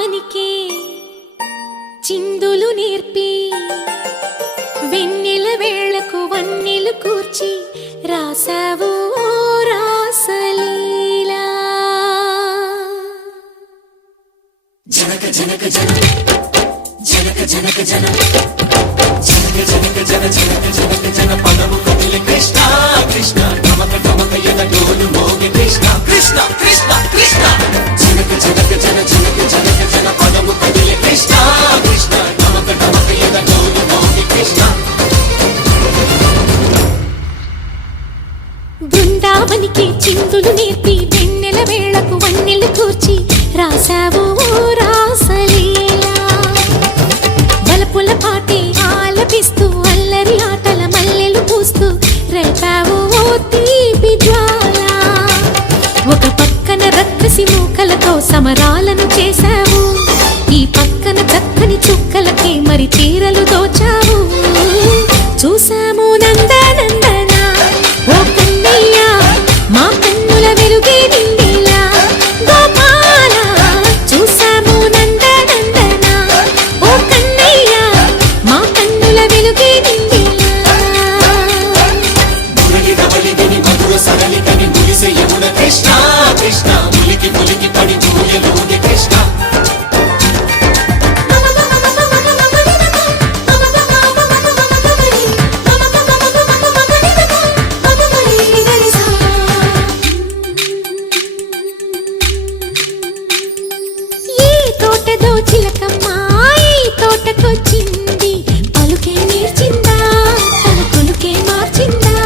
బృందావనికే చిందులు నేర్పి వెన్నెల వేళకు వన్నెలు కూర్చి రాసావు రాసలీలా జనక జనక జన జనక జనక జన జనక జనక జన జనక జనక జన పదము కదిలి కృష్ణ కృష్ణ టమక టమక ఎద డోలు మోగి కృష్ణ కృష్ణ కృష్ణ కృష్ణ జనక జనక జన జనక జనక జన పదము కదిలి కృష్ణ కృష్ణ టమక టమక ఎద డోలు మోగి కృష్ణ బృందావనికి చిందులు నేర్పి వెన్నెల వేళకు వన్నెలు కూర్చి రాసావు రాసలీలా బలపుల పాటి ఆలపిస్తూ అల్లరి ఆటల మల్లెలు పూస్తూ రేపావు తీపి జ్వాల ఒక పక్కన రక్కసి మూకలతో సమరాలను చేశావు ఈ పక్కన చక్కని చుక్కలకి మరి చీరలు దోచావు చూసాము నందనందన ఓ కన్నయ్య మా కన్నుల వెలుగే నిండిలా గోపాల చూసాము నందనందన ఓ కన్నయ్య మా కన్నుల వెలుగే నిండిలా మురళి రవళిని మధుర సరళికని మురిసే యమున కృష్ణ కృష్ణ ములికి ములికి పడి జూయలోని కృష్ణ చిలకమ్మా ఈ తోటకొచ్చింది పలుకే నేర్చిందా తన కొలుకే మార్చిందా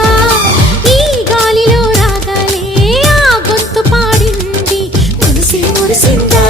ఈ గాలిలో రాగాలే ఆ గొంతు పాడింది మనసే మురిసిందా